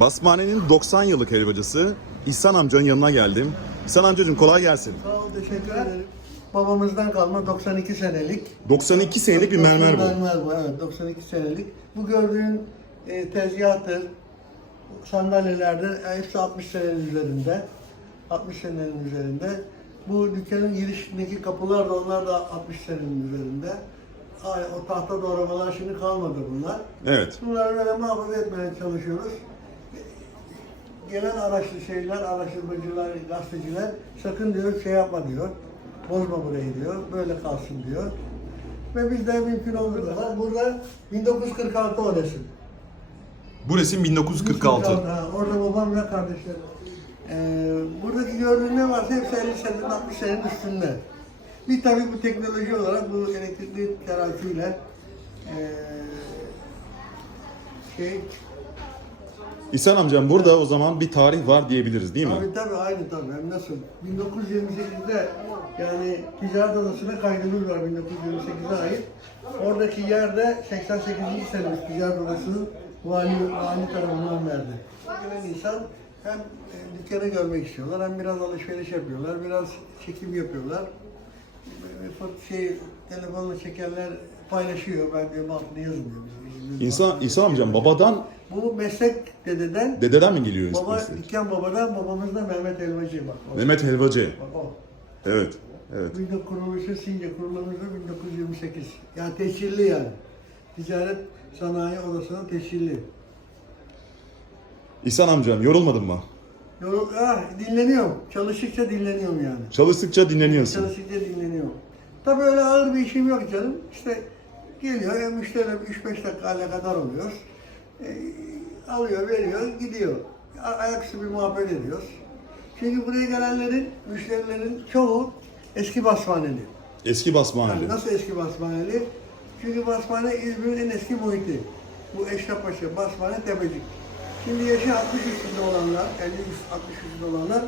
Basmane'nin 90 yıllık helvacısı İhsan amcanın yanına geldim. İhsan amcacığım kolay gelsin. Sağ ol, teşekkür ederim. Babamızdan kalma 92 senelik. 92 senelik bir mermer bu. Mermer bu, evet 92 senelik. Bu gördüğün e, tezgahtır, sandalyelerdir, e, hepsi 60 senenin üzerinde. 60 senenin üzerinde. Bu dükkanın girişindeki kapılar da onlar da 60 senenin üzerinde. Ay, o tahta doğramalar şimdi kalmadı bunlar. Evet. Bunları böyle muhafaza etmeye çalışıyoruz. Gelen araçlı şeyler, araştırmacılar, gazeteciler sakın diyor şey yapma diyor. Bozma burayı diyor. Böyle kalsın diyor. Ve biz de mümkün olduğu kadar burada 1946 o resim. Bu resim 1946. Ha, orada babam ve kardeşlerim. Ee, buradaki gördüğün ne varsa hepsi 50 senenin 60 senenin üstünde. Bir tabii bu teknoloji olarak bu elektrikli teraziyle ee, şey İhsan amcam burada o zaman bir tarih var diyebiliriz değil mi? Tabii tabii aynı tabii. Hem nasıl? 1928'de yani ticaret odasına kaydımız var 1928'e ait. Oradaki yerde 88. sene ticaret odasının vali, vali tarafından verdi. Gelen insan hem dükkanı görmek istiyorlar hem biraz alışveriş yapıyorlar, biraz çekim yapıyorlar. E, fot- Şey, telefonla çekenler paylaşıyor. Ben diyorum altına yazmıyor. İhsan, İhsan amcam babadan, Bu meslek dededen, dededen mi geliyor baba, meslek? dükkan babadan, babamız da Mehmet Elmacı bak. o. Mehmet Helvacı. Bak o. Evet. Evet. Video kuruluşu Since kurulumuzda 1928. Yani teşhirli yani. Ticaret Sanayi Odası'nın teşhirli. İhsan amcam yorulmadın mı? Yorum, ah, dinleniyorum. Çalıştıkça dinleniyorum yani. Çalıştıkça dinleniyorsun. Çalıştıkça dinleniyorum. Tabii öyle ağır bir işim yok canım. İşte geliyor, e, müşteri 3-5 dakika kadar oluyor. E, alıyor, veriyor, gidiyor. Ayaküstü bir muhabbet ediyoruz. Çünkü buraya gelenlerin, müşterilerin çoğu eski basmaneli. Eski basmaneli. Yani nasıl eski basmaneli? Çünkü basmane İzmir'in en eski muhiti. Bu Eşrefpaşa, Basmane, Tepecik. Şimdi yaşı 60 üstünde olanlar, 50 üst- 60 üstünde olanlar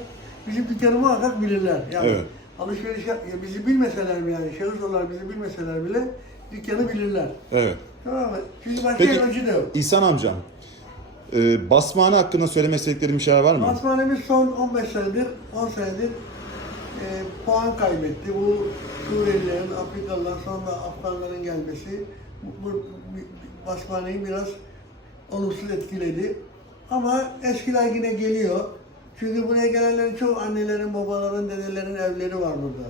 bizim dükkanı muhakkak bilirler. Yani Evet. alışveriş yap, ya bizi bilmeseler mi yani, şahıs olarak bizi bilmeseler bile dükkanı bilirler. Evet. Tamam mı? Çünkü başka Peki yabancı da yok. İhsan amcam, e, basmane hakkında söylemek istediklerim bir şeyler var mı? Basmanemiz son 15 senedir, 10 senedir e, puan kaybetti. Bu Suriyelilerin, Afrikalılar, sonra Afganların gelmesi bu, bu basmaneyi biraz olumsuz etkiledi. Ama eskiler yine geliyor. Çünkü buraya gelenlerin çoğu annelerin, babaların, dedelerin evleri var burada.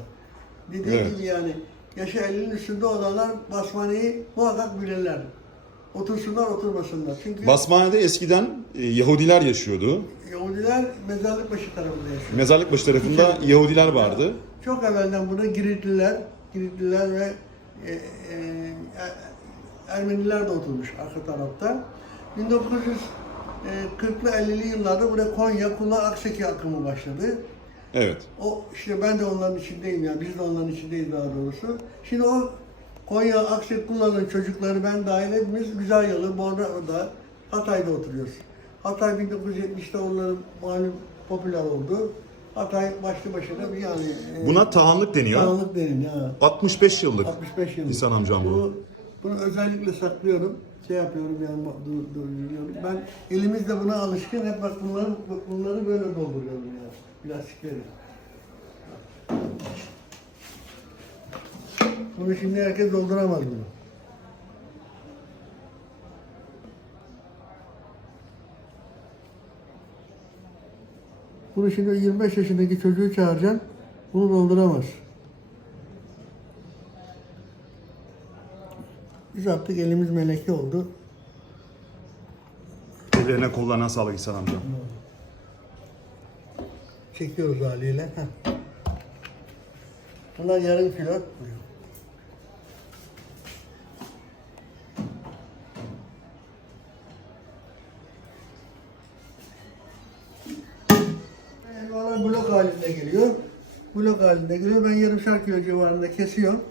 Dediğim Evet. gibi yani yaşı 50'nin üstünde olanlar basmaneyi muhakkak bilirler. Otursunlar oturmasınlar. Çünkü Basmanede eskiden e, Yahudiler yaşıyordu. Yahudiler Mezarlıkbaşı tarafında yaşıyor. Mezarlıkbaşı tarafında Yahudiler vardı. Çok evvelden burada Giritliler, Giritliler ve e, e, Ermeniler de oturmuş arka tarafta. 1940'lı 50'li yıllarda burada Konya, Kula, Akseki akımı başladı. Evet. O işte ben de onların içindeyim ya, biz de onların içindeyiz daha doğrusu. Şimdi o Konya, Aksek, Kula'nın çocukları ben dahil hepimiz Güzelyalı, Bornava'da, Hatay'da oturuyoruz. Hatay 1970'te onların malum popüler oldu. Hatay başlı başına bir yani... e, Buna tahanlık deniyor. Benim ya. 65 yıllık. 65 yıl. İhsan amcam bu. Bunu özellikle saklıyorum. Şey yapıyorum yani dur, durduruyorum. Ben elimizde buna alışkın hep bak bunları bunları böyle dolduruyorum yani. Plastikleri. Bunu şimdi herkes dolduramaz bunu. Bunu şimdi 25 yaşındaki çocuğu çağıracaksın, bunu dolduramaz. Biz yaptık, elimiz meleke oldu. Ellerine kollarına sağlık İhsan amcam. Çekiyoruz haliyle. Heh. Bunlar yarım kilo. Elmalar blok halinde geliyor. Blok halinde geliyor. Ben yarımşar kilo civarında kesiyorum.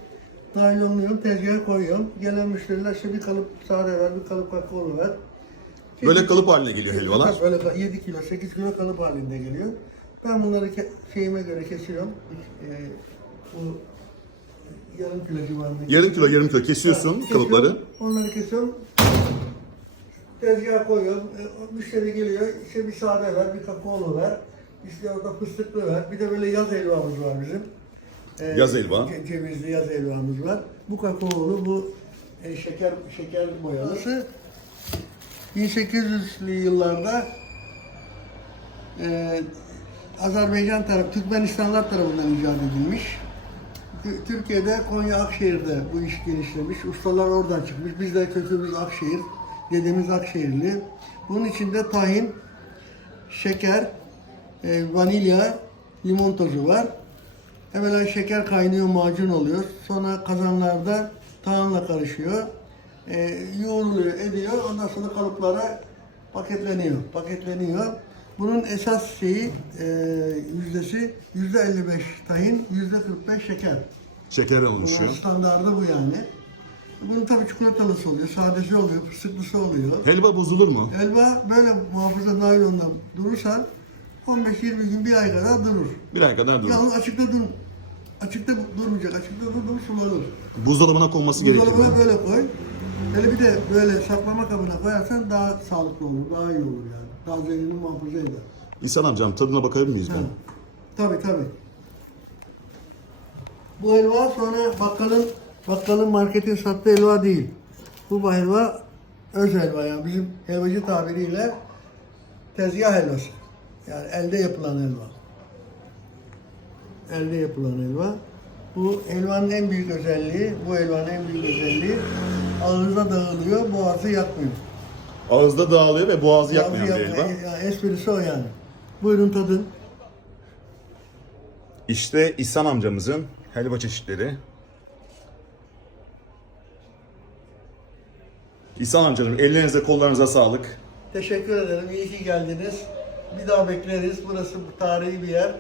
Naylonluyorum, tezgaha koyuyorum. Gelen müşteriler işte bir kalıp sade ver, bir kalıp kakaolu ver. Böyle kalıp haline geliyor helvalar. Böyle ka- 7 kilo, 8 kilo kalıp halinde geliyor. Ben bunları şeyime göre kesiyorum. Ee, bu yarım kilo civarında. Yarım kilo yarım kilo kesiyorsun Kesiyorum, kalıpları. Onları kesiyorum. tezgaha koyuyorum. E, müşteri geliyor, işte bir sade ver, bir kakaolu ver. İşte orada fıstıklı ver. Bir de böyle yaz helvamız var bizim. E, Yaz helva. ce- Cevizli yaz helvamız var. Bu kakaolu, bu e, şeker şeker boyalısı. 1800'lü yıllarda e, Azerbaycan tarafı, Türkmenistanlar tarafından icat edilmiş. Tü- Türkiye'de Konya Akşehir'de bu iş gelişlemiş. Ustalar oradan çıkmış. Biz de kökümüz Akşehir. Dedemiz Akşehirli. Bunun içinde tahin, şeker, e, vanilya, limon tozu var. Evvela şeker kaynıyor, macun oluyor. Sonra kazanlarda tahanla karışıyor. E, yoğruluyor, ediyor. Ondan sonra kalıplara paketleniyor. Paketleniyor. Bunun esas şeyi, e, yüzdesi yüzde 55 tahin, yüzde 45 şeker. Şeker Bunun oluşuyor. standardı bu yani. Bunun tabii çikolatalısı oluyor, sadesi oluyor, fıstıklısı oluyor. Helva bozulur mu? Helva böyle muhafaza naylonla durursan 15-20 gün bir ay kadar durur. Bir ay kadar durur. Yalnız açıkta dur. Açıkta durmayacak. Açıkta durdu mu sulanır. Buzdolabına konması gerekir Buzdolabına böyle koy. Hele bir de böyle saklama kabına koyarsan daha sağlıklı olur, daha iyi olur yani. Tazeliğini muhafaza eder. İhsan amcam tadına bakabilir miyiz ben? Tabii tabii. Bu helva sonra bakkalın bakkalın marketin sattığı helva değil. Bu helva öz helva yani bizim helvacı tabiriyle tezgah helvası. Yani elde yapılan helva. Elde yapılan helva. Bu helvanın en büyük özelliği, bu helvanın en büyük özelliği ağızda dağılıyor, boğazı yakmıyor. Ağızda dağılıyor ve boğazı yakmayan bir yakmıyor. helva. Yani esprisi o yani. Buyurun tadın. İşte İhsan amcamızın helva çeşitleri. İhsan amcacığım ellerinize kollarınıza sağlık. Teşekkür ederim. İyi ki geldiniz. Bir daha bekleriz. Burası tarihi bir yer.